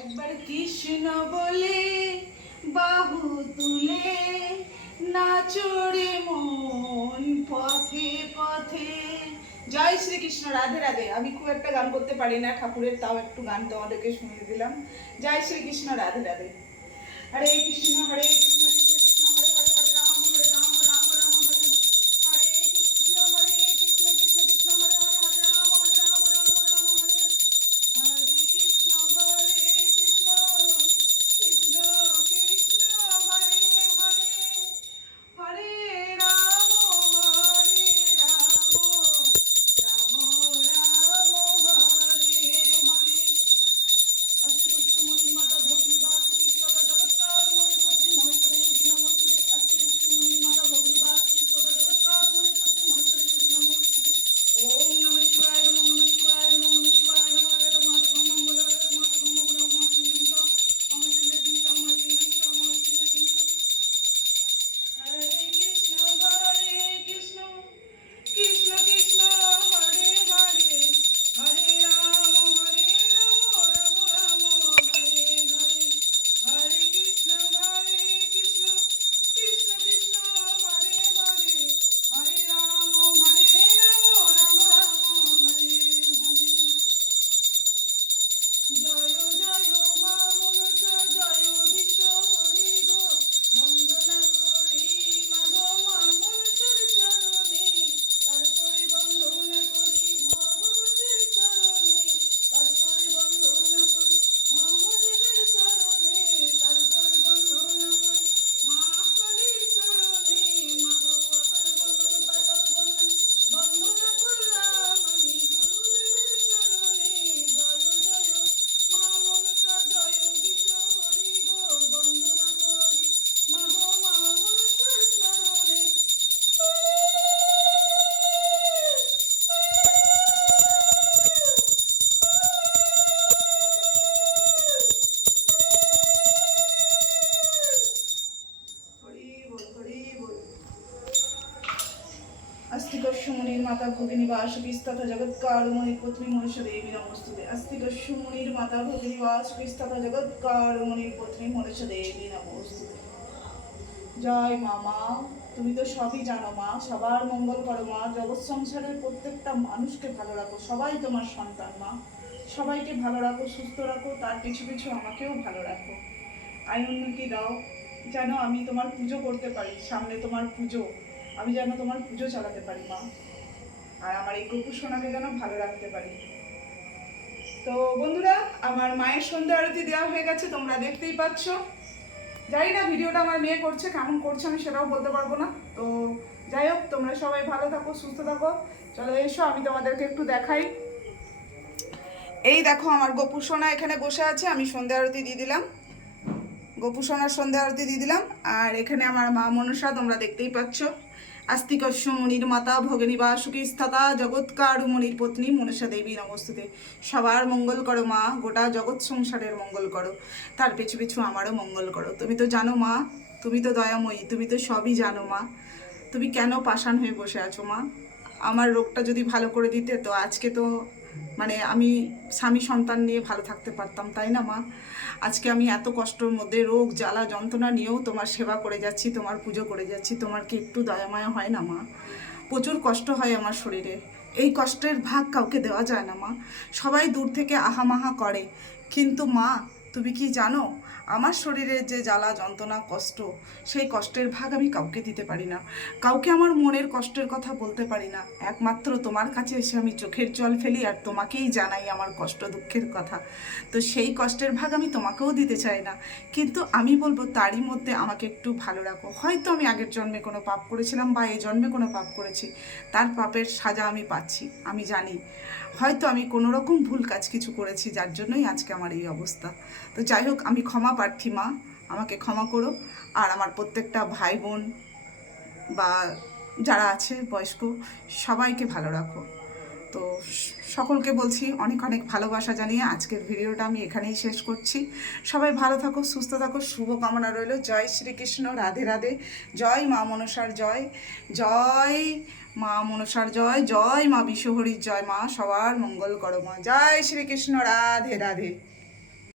একবার কৃষ্ণ বলে বাহু তুলে নাচরে মন পথে পথে। জয় শ্রীকৃষ্ণ, রাধে রাধে। আমি খুব একটা গান করতে পারি না ঠাকুরের, তাও একটু গান তোমাদেরকে শুনিয়ে দিলাম। জয় শ্রীকৃষ্ণ, রাধে রাধে। হরে কৃষ্ণ হরে কৃষ্ণ কৃষ্ণ কৃষ্ণ হরে হরে, হরে রাম রাম রাম হরে হরে। হরে কৃষ্ণ কৃষ্ণ কৃষ্ণ হরে হরে, হরে রাম রাম রাম হরে হরে। হরে কৃষ্ণ কৃষ্ণ কৃষ্ণ হরে হরে, হরে রাম রাম রাম হরে হরে। अस्य कृष्णमुनि माता भगवती कृष्ण जगत्कार मुनि पुत्री मनुष्य देवी नमोस्तुते। अस्य कृष्णमुनि माता भगवती कृष्ण जगत्कार मुनि पुत्री मनुष्य देवी नमोस्तुते। ओम नमः शिवाय नमः शिवाय नमः शिवाय नमः हरे माता मंगल हरे माता मंगल ओम सिंह अमर सिंह दिशा अमर सिंह हरे कृष्ण कृष्ण कृष्ण हरे हरे, हरे राम राम राम हरे हरे। हरे कृष्ण कृष्ण कृष्ण हरे हरे, हरे राम राम राम हरे हरे। জয় জয় মা মনসা জয় বিশ্ব হরি গো, বন্দনা করি মাগো মা মনসার চরণে। তারপরে বন্দনা করি ভগবতের চরণে, তারপরে বন্দনা করি মহাদেবের চরণে, তারপরে বন্দনা করি মা কালীর চরণে। মাগো আকাল বন্দন পাতাল বন্দন বন্দনা করলাম আমি গুরুদেবের চরণে। জয় জয় মা মনসা জয় বিশ্ব হরি গো, বন্দনা করি মাগো মা মনসার চরণে। হরি বল হরি বল। अस्तिकस्य मुनिर्माता भगिनीवासुकिस्तथा जगत्कारुमुनिपुत्री मनुष्यदेवी नमोस्तुते। अस्तिकस्य मुनिर्माता भगिनीवासुकिस्तथा जगत्कारुमुनिपुत्री मनुष्यदेवी नमोस्तुते। জয় মামা, তুমি তো সবই জানো মা, সবার মঙ্গল করো মা, জগৎ সংসারের প্রত্যেকটা মানুষকে ভালো রাখো, সবাই তোমার সন্তান মা, সবাইকে ভালো রাখো, সুস্থ রাখো, তার পিছু পিছু আমাকেও ভালো রাখো। আয়ুন্নতি দাও, যেন আমি তোমার পুজো করতে পারি, সামনে তোমার পুজো, আমি যেন তোমার পুজো চালাতে পারি মা, আর আমার এই গপু সোনাকে যেন ভালো রাখতে পারি। তো বন্ধুরা, আমার মায়ের সন্ধ্যা আরতি দেওয়া হয়ে গেছে, তোমরা দেখতেই পাচ্ছ। জানি না ভিডিওটা আমার মেয়ে করছে, কেমন করছে আমি সেটাও বলতে পারবো না। তো যাই হোক, তোমরা সবাই ভালো থাকো, সুস্থ থাকো। চলো এসো আমি তোমাদেরকে একটু দেখাই। এই দেখো আমার গপু সোনা এখানে বসে আছে, আমি সন্ধ্যা আরতি দিয়ে দিলাম, গপু সোনার সন্ধ্যা আরতি দিয়ে দিলাম। আর এখানে আমার মা মনসা তোমরা দেখতেই পাচ্ছ। আস্তিকস্য মুনির মাতা ভগিনী বাসুকি স্থতা জগৎকারু মুনির পত্নী মনসা দেবী নমস্তুতে। সবার মঙ্গল করো মা, গোটা জগৎ সংসারের মঙ্গল করো, তার পিছু পিছু আমারও মঙ্গল করো। তুমি তো জানো মা, তুমি তো দয়াময়ী, তুমি তো সবই জানো মা, তুমি কেন পাষাণ হয়ে বসে আছো মা? আমার রোগটা যদি ভালো করে দিতে তো আজকে তো মানে আমি স্বামী সন্তান নিয়ে ভালো থাকতে পারতাম, তাই না মা? আজকে আমি এত কষ্টের মধ্যে রোগ জ্বালা যন্ত্রণা নিয়েও তোমার সেবা করে যাচ্ছি, তোমার পুজো করে যাচ্ছি, তোমার কি একটু দয়ামায়া হয় না মা? প্রচুর কষ্ট হয় আমার শরীরে, এই কষ্টের ভাগ কাউকে দেওয়া যায় না মা, সবাই দূর থেকে আহামাহা করে, কিন্তু মা তুমি কি জানো আমার শরীরে যে জ্বালা যন্ত্রণা কষ্ট, সেই কষ্টের ভাগ আমি কাউকে দিতে পারি না, কাউকে আমার মনের কষ্টের কথা বলতে পারি না, একমাত্র তোমার কাছে এসে আমি চোখের জল ফেলি আর তোমাকেই জানাই আমার কষ্ট দুঃখের কথা। তো সেই কষ্টের ভাগ আমি তোমাকেও দিতে চাই না, কিন্তু আমি বলবো তারই মধ্যে আমাকে একটু ভালো রাখো। হয়তো আমি আগের জন্মে কোনো পাপ করেছিলাম বা এই জন্মে কোনো পাপ করেছি, তার পাপের সাজা আমি পাচ্ছি, আমি জানি হয়তো আমি কোনো রকম ভুল কাজ কিছু করেছি, যার জন্যই আজকে আমার এই অবস্থা। তো যাই হোক, আমি ক্ষমা প্রার্থী মা, আমাকে ক্ষমা করো। আর আমার প্রত্যেকটা ভাই বোন বা যারা আছে বয়স্ক সবাইকে ভালো রাখো। তো সকলকে বলছি অনেক অনেক ভালোবাসা জানিয়ে আজকের ভিডিওটা আমি এখানেই শেষ করছি। সবাই ভালো থাকো, সুস্থ থাকো, শুভকামনা রইল। জয় শ্রীকৃষ্ণ, রাধে রাধে। জয় মা মনসার জয়, জয় মা মনসার জয়, জয় মা বিশ্বহরির জয়। মা সবার মঙ্গল করো মা। জয় শ্রীকৃষ্ণ, রাধে রাধে।